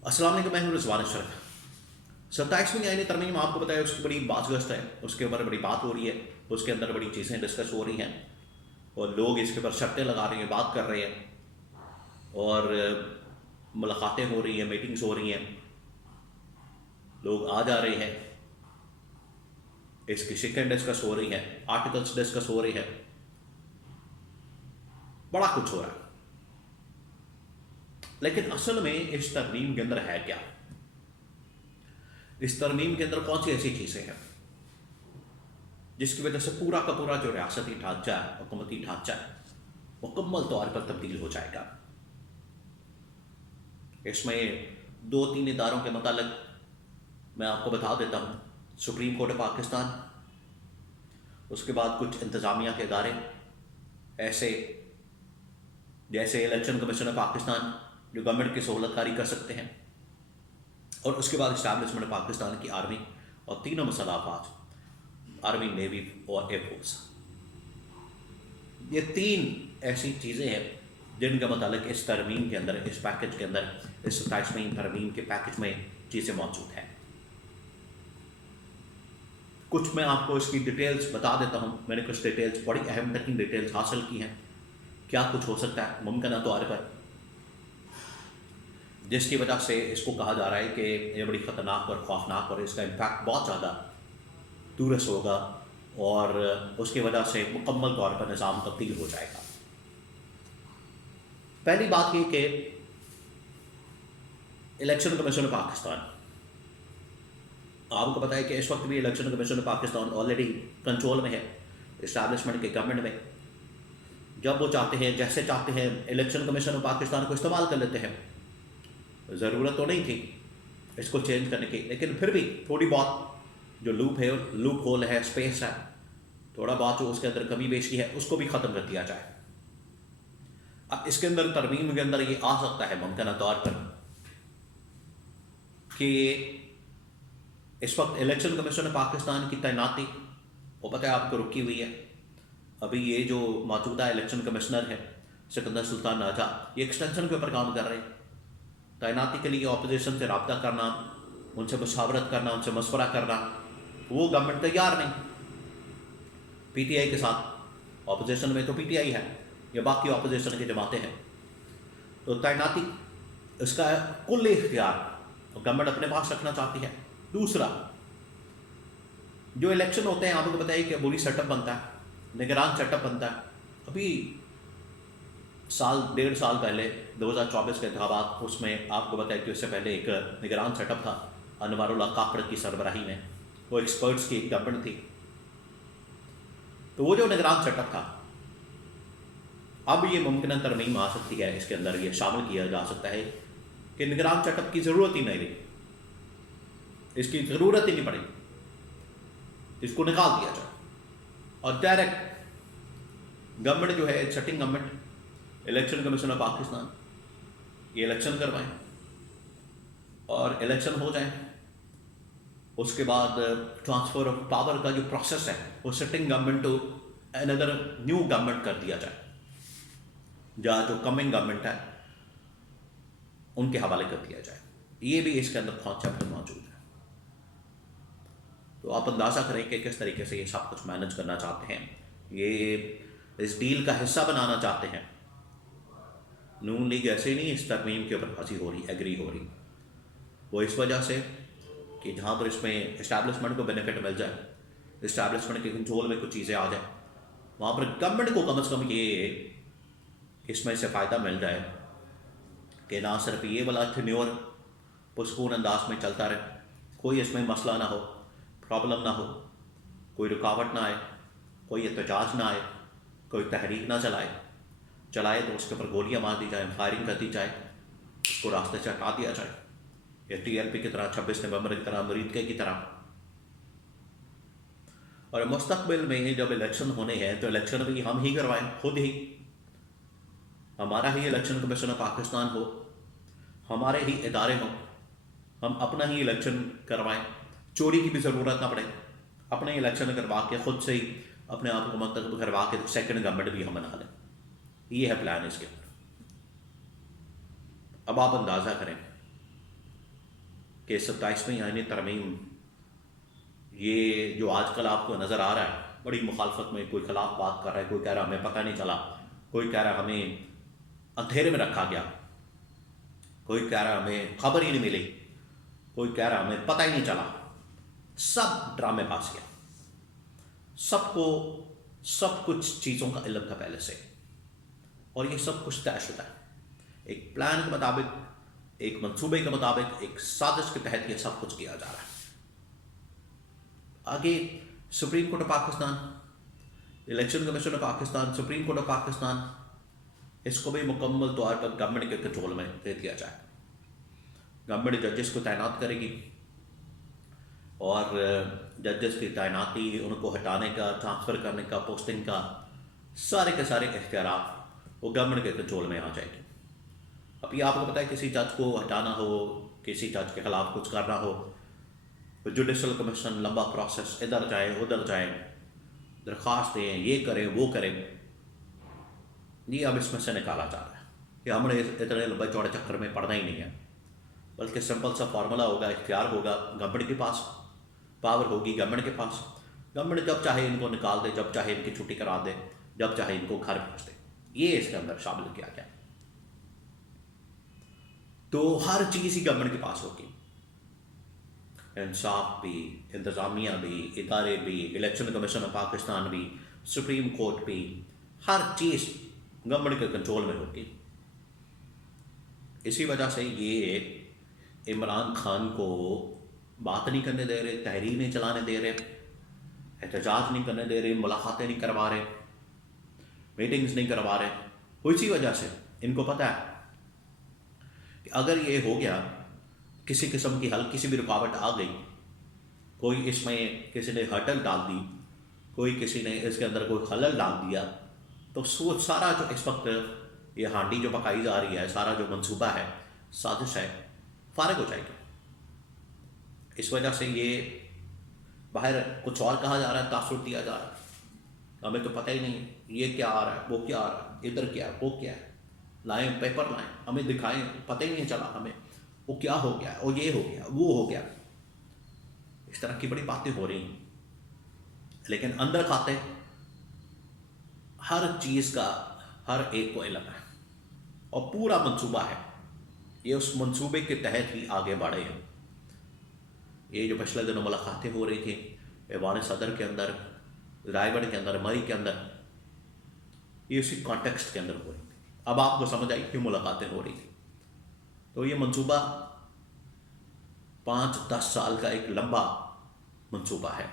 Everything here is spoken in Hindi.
अस्सलाम वालेकुम, मैं हूं रिजवान अशरफ। 27वीं आईनी तरमीम आपको बताया उसकी बड़ी बाज़गश्त है, उसके ऊपर बड़ी बात हो रही है, उसके अंदर बड़ी चीज़ें डिस्कस हो रही हैं और लोग इसके ऊपर शर्तें लगा रहे हैं, बात कर रहे हैं और मुलाकातें हो रही हैं, मीटिंग्स हो रही हैं, लोग आ जा रहे हैं, इसकी शिकें डिस्कस हो रही हैं, आर्टिकल्स डिस्कस हो रहे हैं, बड़ा कुछ हो रहा है। लेकिन असल में इस तरमीम के अंदर है क्या? इस तरमीम के अंदर कौन सी ऐसी चीज़ें हैं जिसकी वजह से पूरा का पूरा जो रियासती ढांचा है, हुकूमती ढांचा है, मुकम्मल तौर पर तब्दील हो जाएगा? इसमें दो तीन इदारों के मतलब मैं आपको बता देता हूँ। सुप्रीम कोर्ट पाकिस्तान, उसके बाद कुछ इंतज़ामिया के इदारे ऐसे जैसे इलेक्शन कमीशन पाकिस्तान जो गवर्नमेंट की सहूलतकारी कर सकते हैं, और उसके बाद इस्टेब्लिशमेंट पाकिस्तान की आर्मी और तीनों मुसल्लह आर्मी, नेवी और एयरफोर्स। ये तीन ऐसी चीज़ें हैं जिनका मतलब इस तरमीम के अंदर, इस पैकेज के अंदर, इस 27वीं तरमीम के पैकेज में चीज़ें मौजूद हैं। कुछ मैं आपको इसकी डिटेल्स बता देता हूँ। मैंने कुछ डिटेल्स, बड़ी अहम तरीन डिटेल्स हासिल की हैं, क्या कुछ हो सकता है मुमकिन तौर पर, जिसकी वजह से इसको कहा जा रहा है कि ये बड़ी ख़तरनाक और खौफनाक और इसका इम्पैक्ट बहुत ज़्यादा दूरस होगा और उसकी वजह से मुकम्मल तौर पर निज़ाम तब्दील हो जाएगा। पहली बात ये कि इलेक्शन कमीशन पाकिस्तान, आपको पता है कि इस वक्त भी election commission Pakistan already control में है, इस्टेब्लिशमेंट के गवर्नमेंट में। जब वो चाहते हैं, जैसे चाहते हैं, इलेक्शन कमीशन पाकिस्तान को इस्तेमाल कर लेते हैं। ज़रूरत तो नहीं थी इसको चेंज करने की, लेकिन फिर भी थोड़ी बहुत जो लूप होल है, स्पेस है, थोड़ा बहुत जो उसके अंदर कमी बेशी है, उसको भी ख़त्म कर दिया जाए। अब इसके अंदर तरमीम के अंदर ये आ सकता है मुमकिन तौर पर कि इस वक्त इलेक्शन कमीशन पाकिस्तान की तैनाती, वो पता है आपको, रुकी हुई है। अभी ये जो मौजूदा इलेक्शन कमिश्नर है सिकंदर सुल्तान राजा, ये एक्सटेंशन के ऊपर काम कर रहे हैं। तैनाती के लिए अपोजिशन से रब्ता करना, उनसे मुशावरत करना, उनसे मशवरा करना, वो गवर्नमेंट तैयार नहीं। पीटीआई के साथ, अपोजिशन में तो पीटीआई है या बाकी अपोजिशन की जमातें हैं, तो तैनाती इसका कुल इख्तियार गवर्नमेंट अपने पास रखना चाहती है। दूसरा, जो इलेक्शन होते हैं आपको पता है कि बुरी सेटअप बनता है, निगरान सेटअप बनता है। अभी डेढ़ साल पहले 2024 के इंतखाबात, उसमें आपको बताया कि उससे पहले एक निगरान सेटअप था अनवारुल्लाह काकड़ की सरबराही में, वो एक्सपर्ट्स की एक गवर्नमेंट थी। तो वो जो निगरान सेटअप था, अब ये मुमकिन तरमीम आ सकती है, इसके अंदर ये शामिल किया जा सकता है कि निगरान सेटअप की ज़रूरत ही नहीं रही, इसकी ज़रूरत ही नहीं पड़ी, इसको निकाल दिया जाए और डायरेक्ट गवर्नमेंट जो है, sitting government, election commission of Pakistan, ये इलेक्शन करवाएं और इलेक्शन हो जाए। उसके बाद ट्रांसफ़र ऑफ पावर का जो प्रोसेस है, वो sitting government to another new government कर दिया जाए, या जो कमिंग गवर्नमेंट है उनके हवाले कर दिया जाए। ये भी इसके अंदर कॉन्सेप्ट मौजूद है। तो आप अंदाज़ा करें कि किस तरीके से ये सब कुछ मैनेज करना चाहते हैं, ये इस डील का हिस्सा बनाना चाहते हैं। नून लीग ऐसे नहीं इस तरमीम के ऊपर फंसी हो रही, एग्री हो रही, वो इस वजह से कि जहाँ पर इसमें इस्टेब्लिशमेंट को बेनिफिट मिल जाए, इस्टेब्लिशमेंट के कंट्रोल में कुछ चीज़ें आ जाए, वहाँ पर गवर्नमेंट को कम से कम ये इसमें से फ़ायदा मिल जाए कि ना सिर्फ ये वाला टेन्योर पुरसकून अंदाज में चलता रहे, कोई इसमें मसला ना हो, प्रॉब्लम ना हो, कोई रुकावट ना आए, कोई एहतजाज ना आए, कोई तहरीक ना चलाए तो उसके ऊपर गोलियां मार दी जाए, फायरिंग कर दी जाए, उसको रास्ते से हटा दिया जाए, या TLP की तरह, 26 नवंबर की तरह, अमरीका की तरह। और मुस्तकबिल में जब इलेक्शन होने हैं तो इलेक्शन भी हम ही करवाएं, खुद ही, हमारा ही इलेक्शन कमीशन पाकिस्तान हो, हमारे ही इदारे हों, हम अपना ही इलेक्शन करवाएं, चोरी की भी ज़रूरत ना पड़े, अपने इलेक्शन करवा के खुद से ही अपने आप को मंतखब करवा के सेकंड गवर्नमेंट भी हम बना लें। ये है प्लान इसके अंदर। अब आप अंदाज़ा करें कि 27वीं आईनी तरमीम, ये जो आजकल आपको नज़र आ रहा है, बड़ी मुखालफत में कोई खिलाफ बात कर रहा है, कोई कह रहा हमें पता नहीं चला, कोई कह रहा हमें अंधेरे में रखा गया, कोई कह रहा हमें खबर ही नहीं मिली, कोई कह रहा हमें पता ही नहीं चला। सब ड्रामेबाजियाँ, सबको सब कुछ चीज़ों का इल्म था पहले से, और ये सब कुछ तयशुदा है। एक प्लान के मुताबिक, एक मंसूबे के मुताबिक, एक साजिश के तहत ये सब कुछ किया जा रहा है। आगे supreme court of Pakistan, election commission of Pakistan, supreme court of Pakistan, इसको भी मुकम्मल तौर पर गवर्नमेंट के कंट्रोल में दे दिया जाए। गवर्नमेंट जजेस को तैनात करेगी, और जजेस की तैनाती, उनको हटाने का, ट्रांसफ़र करने का, पोस्टिंग का, सारे के सारे इख्तियारात वो गवर्नमेंट के कंट्रोल में आ जाएगी। अभी आपको पता है किसी जज को हटाना हो, किसी जज के खिलाफ कुछ करना हो, तो जुडिशल कमीशन लंबा प्रोसेस, इधर जाए उधर जाए, दरख्वास्त दें, ये करें वो करें। ये अब इसमें से निकाला जा रहा है कि हमने इतने लंबे चौड़े चक्कर में पड़ना ही नहीं है, बल्कि सिंपल सा फार्मूला होगा, इख्तियार होगा गवर्नमेंट के पास, पावर होगी गवर्नमेंट के पास। गवर्नमेंट जब चाहे इनको निकाल दे, जब चाहे इनकी छुट्टी करा दे, जब चाहे इनको घर भेज दे। ये इसके अंदर शामिल किया गया। तो हर चीज़ ही गवर्नमेंट के पास होगी, इंसाफ भी, इंतज़ामिया भी, इदारे भी, इलेक्शन कमीशन ऑफ पाकिस्तान भी, सुप्रीम कोर्ट भी, हर चीज़ गवर्नमेंट के कंट्रोल में होगी। इसी वजह से ये इमरान खान को बात नहीं करने दे रहे, तहरीर नहीं चलाने दे रहे, एहतजाज नहीं करने दे रहे, मुलाकातें नहीं करवा रहे, मीटिंग्स नहीं करवा रहे। वो इसी वजह से इनको पता है कि अगर ये हो गया, किसी किस्म की हल्की सी भी रुकावट आ गई, कोई इसमें किसी ने हर्डल डाल दी, कोई किसी ने इसके अंदर कोई खलल डाल दिया, तो सोच सारा जो इस वक्त ये हांडी जो पकाई जा रही है, सारा जो मंसूबा है, साजिश है, फारिग हो जाएगी। इस वजह से ये बाहर कुछ और कहा जा रहा है, तासुर दिया जा रहा है, हमें तो पता ही नहीं ये क्या आ रहा है, वो क्या आ रहा है, इधर क्या है, वो क्या है, लाएं पेपर लाएं, हमें दिखाएं, पता ही नहीं चला हमें वो क्या हो गया, वो ये हो गया, वो हो गया। इस तरह की बड़ी बातें हो रही हैं, लेकिन अंदर खाते हर चीज़ का हर एक को इल्म है और पूरा मंसूबा है। ये उस मंसूबे के तहत ही आगे बढ़े हैं। ये जो पिछले दिनों मुलाकातें हो रही थी ऐवान सदर के अंदर, रायगढ़ के अंदर, मरी के अंदर, ये उसी कॉन्टेक्स्ट के अंदर हो रही थी। अब आपको समझ आई क्यों मुलाकातें हो रही थी। तो ये मंसूबा 5-10 साल का एक लंबा मंसूबा है।